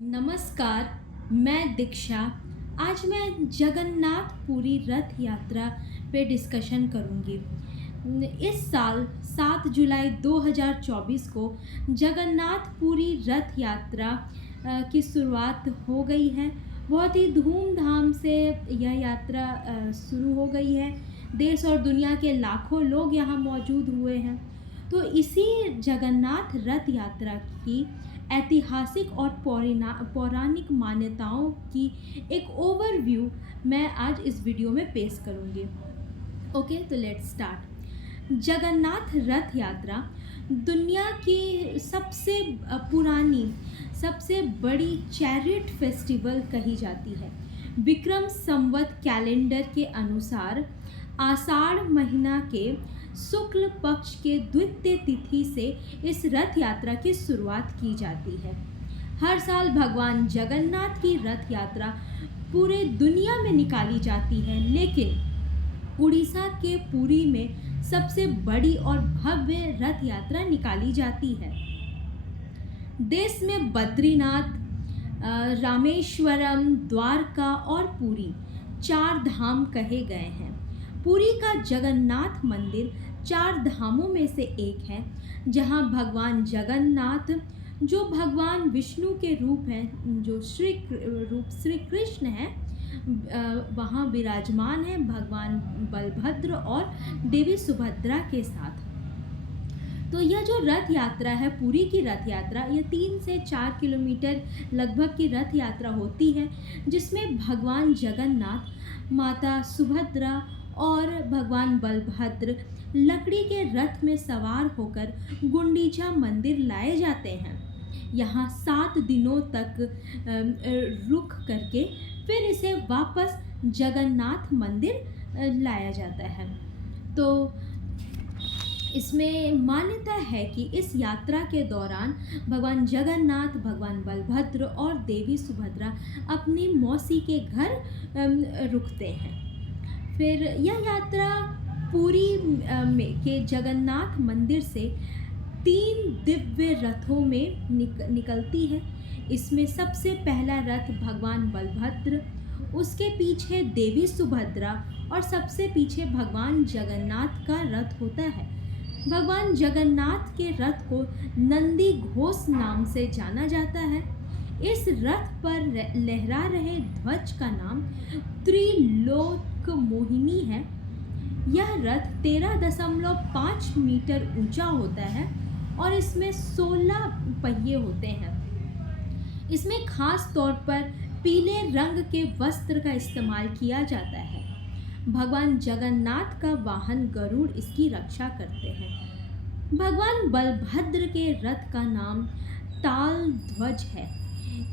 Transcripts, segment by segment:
नमस्कार, मैं दीक्षा। आज मैं जगन्नाथ पुरी रथ यात्रा पे डिस्कशन करूंगी। इस साल 7 जुलाई 2024 को जगन्नाथ पुरी रथ यात्रा की शुरुआत हो गई है। बहुत ही धूमधाम से यह यात्रा शुरू हो गई है। देश और दुनिया के लाखों लोग यहाँ मौजूद हुए हैं। तो इसी जगन्नाथ रथ यात्रा की ऐतिहासिक और पौराणिक मान्यताओं की एक ओवरव्यू मैं आज इस वीडियो में पेश करूंगी। ओके, तो लेट्स स्टार्ट। जगन्नाथ रथ यात्रा दुनिया की सबसे पुरानी, सबसे बड़ी चैरिट फेस्टिवल कही जाती है। विक्रम संवत कैलेंडर के अनुसार आषाढ़ महीना के शुक्ल पक्ष के द्वितीय तिथि से इस रथ यात्रा की शुरुआत की जाती है। हर साल भगवान जगन्नाथ की रथ यात्रा पूरे दुनिया में निकाली जाती है, लेकिन उड़ीसा के पुरी में सबसे बड़ी और भव्य रथ यात्रा निकाली जाती है। देश में बद्रीनाथ, रामेश्वरम, द्वारका और पुरी चार धाम कहे गए हैं। पुरी का जगन्नाथ मंदिर चार धामों में से एक है, जहां भगवान जगन्नाथ, जो भगवान विष्णु के रूप हैं, जो श्री कृष्ण हैं, वहाँ विराजमान है भगवान बलभद्र और देवी सुभद्रा के साथ। तो यह जो रथ यात्रा है, पुरी की रथ यात्रा, यह 3 से 4 किलोमीटर लगभग की रथ यात्रा होती है, जिसमें भगवान जगन्नाथ, माता सुभद्रा और भगवान बलभद्र लकड़ी के रथ में सवार होकर गुंडीचा मंदिर लाए जाते हैं। यहाँ 7 दिनों तक रुक करके फिर इसे वापस जगन्नाथ मंदिर लाया जाता है। तो इसमें मान्यता है कि इस यात्रा के दौरान भगवान जगन्नाथ, भगवान बलभद्र और देवी सुभद्रा अपनी मौसी के घर रुकते हैं। फिर यह यात्रा पुरी के जगन्नाथ मंदिर से 3 दिव्य रथों में निकलती है। इसमें सबसे पहला रथ भगवान बलभद्र, उसके पीछे देवी सुभद्रा और सबसे पीछे भगवान जगन्नाथ का रथ होता है। भगवान जगन्नाथ के रथ को नंदी घोष नाम से जाना जाता है। इस रथ पर लहरा रहे ध्वज का नाम त्रिलोक मोहिनी है। यह रथ 13.5 मीटर ऊंचा होता है और इसमें 16 पहिए होते हैं। इसमें खास तौर पर पीले रंग के वस्त्र का इस्तेमाल किया जाता है। भगवान जगन्नाथ का वाहन गरुड़ इसकी रक्षा करते हैं। भगवान बलभद्र के रथ का नाम ताल ध्वज है।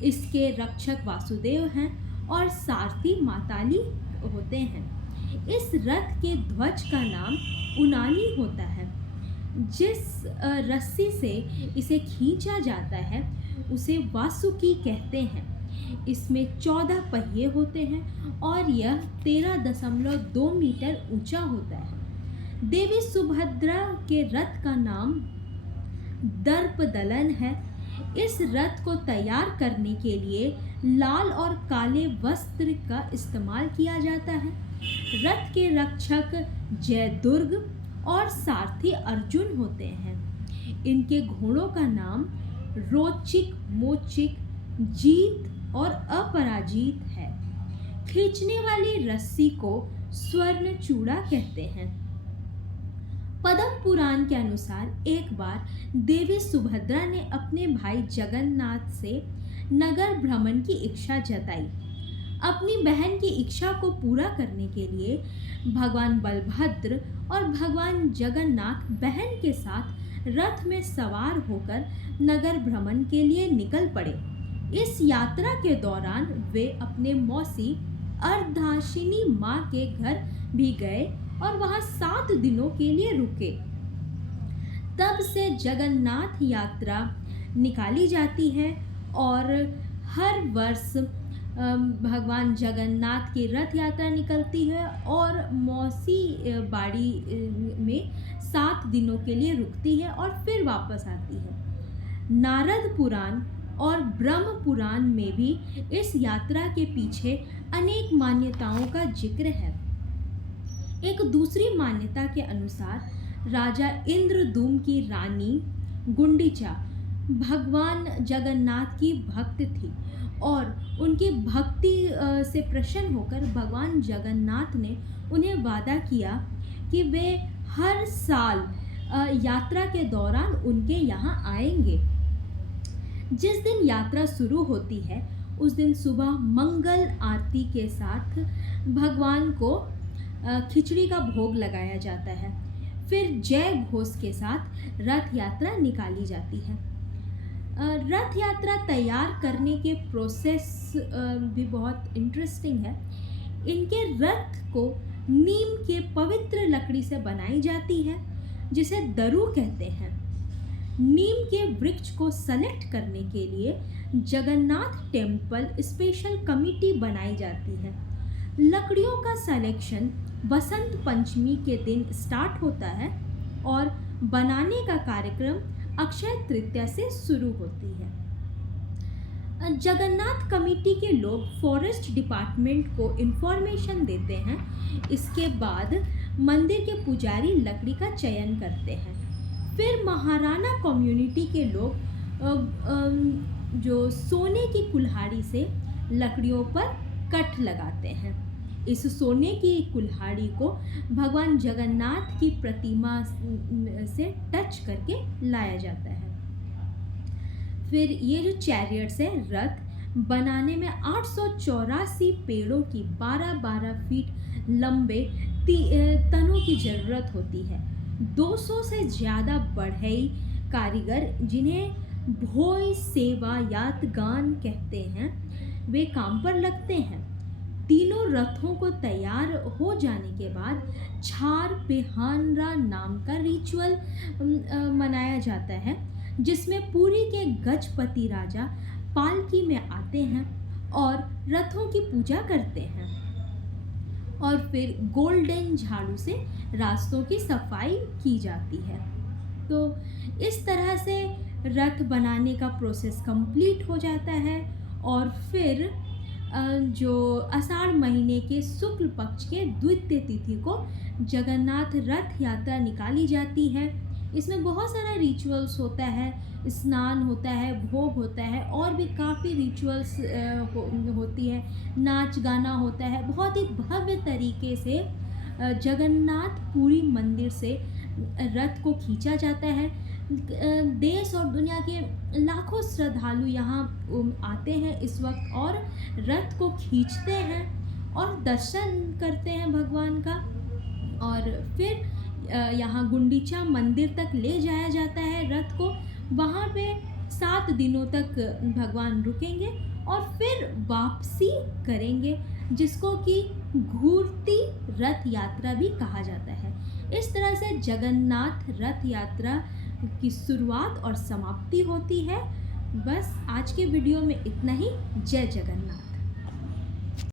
इसके रक्षक वासुदेव हैं और सारथी माताली होते हैं। इस रथ के ध्वज का नाम उनानी होता है। जिस रस्सी से इसे खींचा जाता है उसे वासुकी कहते हैं। इसमें 14 पहिए होते हैं और यह 13.2 मीटर ऊंचा होता है। देवी सुभद्रा के रथ का नाम दर्पदलन है। इस रथ को तैयार करने के लिए लाल और काले वस्त्र का इस्तेमाल किया जाता है। रथ के रक्षक जयदुर्ग और सारथी अर्जुन होते हैं। इनके घोड़ों का नाम रोचिक, मोचिक, जीत और अपराजित है। खींचने वाली रस्सी को स्वर्ण चूड़ा कहते हैं। पद्म पुराण के अनुसार एक बार देवी सुभद्रा ने अपने भाई जगन्नाथ से नगर भ्रमण की इच्छा जताई। अपनी बहन की इच्छा को पूरा करने के लिए भगवान बलभद्र और भगवान जगन्नाथ बहन के साथ रथ में सवार होकर नगर भ्रमण के लिए निकल पड़े। इस यात्रा के दौरान वे अपने मौसी अर्धाशिनी माँ के घर भी गए और वहाँ 7 दिनों के लिए रुके। तब से जगन्नाथ यात्रा निकाली जाती है और हर वर्ष भगवान जगन्नाथ की रथ यात्रा निकलती है और मौसी बाड़ी में 7 दिनों के लिए रुकती है और फिर वापस आती है। नारद पुराण और ब्रह्म पुराण में भी इस यात्रा के पीछे अनेक मान्यताओं का जिक्र है। एक दूसरी मान्यता के अनुसार राजा इंद्रदूम की रानी गुंडीचा भगवान जगन्नाथ की भक्त थी और उनकी भक्ति से प्रसन्न होकर भगवान जगन्नाथ ने उन्हें वादा किया कि वे हर साल यात्रा के दौरान उनके यहाँ आएंगे। जिस दिन यात्रा शुरू होती है उस दिन सुबह मंगल आरती के साथ भगवान को खिचड़ी का भोग लगाया जाता है। फिर जय घोष के साथ रथ यात्रा निकाली जाती है। रथ यात्रा तैयार करने के प्रोसेस भी बहुत इंटरेस्टिंग है। इनके रथ को नीम के पवित्र लकड़ी से बनाई जाती है जिसे दरू कहते हैं। नीम के वृक्ष को सेलेक्ट करने के लिए जगन्नाथ टेम्पल स्पेशल कमेटी बनाई जाती है। लकड़ियों का सिलेक्शन बसंत पंचमी के दिन स्टार्ट होता है और बनाने का कार्यक्रम अक्षय तृतीया से शुरू होती है। जगन्नाथ कमेटी के लोग फॉरेस्ट डिपार्टमेंट को इन्फॉर्मेशन देते हैं। इसके बाद मंदिर के पुजारी लकड़ी का चयन करते हैं। फिर महाराणा कम्युनिटी के लोग जो सोने की कुल्हाड़ी से लकड़ियों पर कट लगाते हैं। इस सोने की कुल्हाड़ी को भगवान जगन्नाथ की प्रतिमा से टच करके लाया जाता है। फिर ये जो चैरियट्स है, रथ बनाने में 884 पेड़ों की 12-12 फीट लंबे तनों की ज़रूरत होती है। 200 से ज़्यादा बढ़ई कारीगर, जिन्हें भोई सेवा यातगान कहते हैं, वे काम पर लगते हैं। तीनों रथों को तैयार हो जाने के बाद छार पेहानरा नाम का रिचुअल मनाया जाता है, जिसमें पुरी के गजपति राजा पालकी में आते हैं और रथों की पूजा करते हैं और फिर गोल्डन झाड़ू से रास्तों की सफाई की जाती है। तो इस तरह से रथ बनाने का प्रोसेस कंप्लीट हो जाता है और फिर जो आषाढ़ महीने के शुक्ल पक्ष के द्वितीय तिथि को जगन्नाथ रथ यात्रा निकाली जाती है। इसमें बहुत सारा रिचुअल्स होता है, स्नान होता है, भोग होता है और भी काफ़ी रिचुअल्स होती है, नाच गाना होता है। बहुत ही भव्य तरीके से जगन्नाथ पुरी मंदिर से रथ को खींचा जाता है। देश और दुनिया के लाखों श्रद्धालु यहाँ आते हैं इस वक्त और रथ को खींचते हैं और दर्शन करते हैं भगवान का। और फिर यहाँ गुंडीचा मंदिर तक ले जाया जाता है रथ को। वहाँ पे 7 दिनों तक भगवान रुकेंगे और फिर वापसी करेंगे, जिसको कि घूरती रथ यात्रा भी कहा जाता है। इस तरह से जगन्नाथ रथ यात्रा की शुरुआत और समाप्ति होती है। बस आज के वीडियो में इतना ही। जय जगन्नाथ।